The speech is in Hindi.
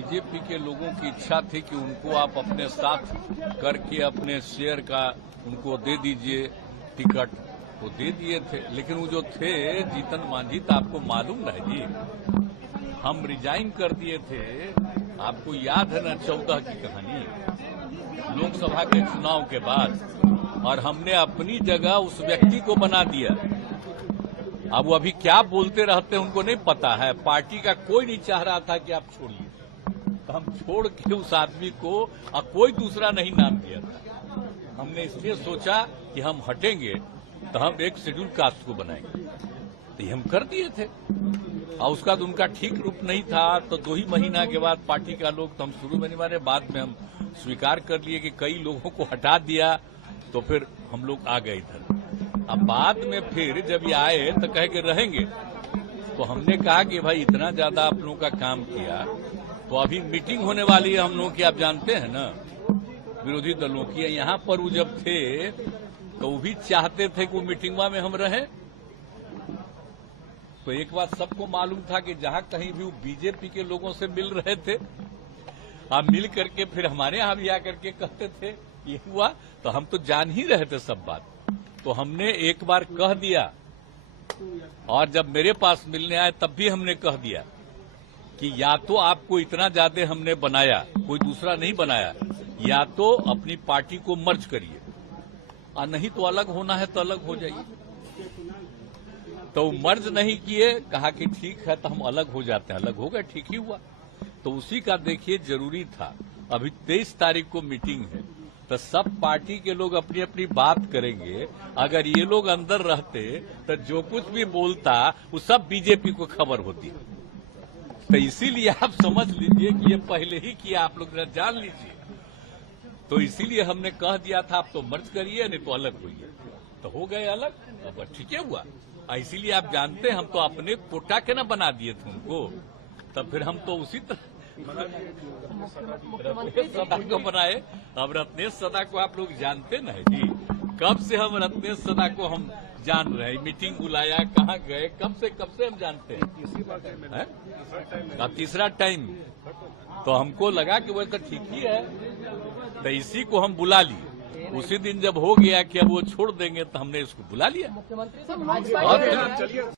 बीजेपी के लोगों की इच्छा थी कि उनको आप अपने साथ करके अपने शेयर का उनको दे दीजिए टिकट, तो दे दिए थे। लेकिन वो जो थे जीतन मांझी, तो आपको मालूम है जी, हम रिजाइन कर दिए थे। आपको याद है ना 14 की कहानी, लोकसभा के चुनाव के बाद, और हमने अपनी जगह उस व्यक्ति को बना दिया। अब वो अभी क्या बोलते रहते हैं उनको नहीं पता है। पार्टी का कोई नहीं चाह रहा था कि आप छोड़िए, तो हम छोड़ के उस आदमी को कोई दूसरा नहीं नाम दिया था। हमने इसलिए सोचा कि हम हटेंगे तो हम एक शेड्यूल कास्ट को बनाएंगे, तो ये हम कर दिए थे। और उसका तो उनका ठीक रूप नहीं था, तो 2 ही महीना के बाद पार्टी का लोग, तो हम शुरू में नहीं माने, बाद में हम स्वीकार कर लिए कि कई लोगों को हटा दिया, तो फिर हम लोग आ गए इधर। अब बाद में फिर जब ये आए तो कहे कि रहेंगे, तो हमने कहा कि भाई इतना ज्यादा आप लोगों का काम किया, तो अभी मीटिंग होने वाली है हम लोगों की, आप जानते हैं ना, विरोधी दलों की। यहाँ पर वो जब थे तो वो भी चाहते थे कि वो मीटिंगवा में हम रहें। तो एक बात सबको मालूम था कि जहां कहीं भी वो बीजेपी के लोगों से मिल रहे थे, आप मिल करके फिर हमारे यहां भी आकर के कहते थे ये हुआ, तो हम तो जान ही रहे थे सब बात। तो हमने एक बार कह दिया, और जब मेरे पास मिलने आए तब भी हमने कह दिया कि या तो आपको इतना ज्यादा हमने बनाया, कोई दूसरा नहीं बनाया, या तो अपनी पार्टी को मर्ज करिए, और नहीं तो अलग होना है तो अलग हो जाइए। तो मर्ज नहीं किए, कहा कि ठीक है तो हम अलग हो जाते हैं। अलग हो गए, ठीक ही हुआ। तो उसी का देखिए जरूरी था। अभी 23 तारीख को मीटिंग है, तो सब पार्टी के लोग अपनी अपनी बात करेंगे। अगर ये लोग अंदर रहते तो जो कुछ भी बोलता वो सब बीजेपी को खबर होती। तो इसीलिए आप समझ लीजिए कि ये पहले ही किया, आप लोग जान लीजिए। तो इसीलिए हमने कह दिया था आप तो मर्ज करिए, नहीं तो अलग होइए। तो हो गए अलग, अब ठीक है हुआ। इसीलिए आप जानते हैं हम तो अपने कोटा के ना बना दिए थे उनको, तब फिर हम तो उसी तरह रत्नेश सदा को बनाए। अब रत्नेश सदा को आप लोग जानते ना है जी, कब से हम रत्नेश सदा को हम जान रहे हैं। मीटिंग बुलाया, कहाँ गए, कब से हम जानते हैं। अब तीसरा टाइम, तो हमको लगा कि वो तो ठीक ही है, तो इसी को हम बुला लिए। उसी दिन जब हो गया कि अब वो छोड़ देंगे, तो हमने इसको बुला लिया।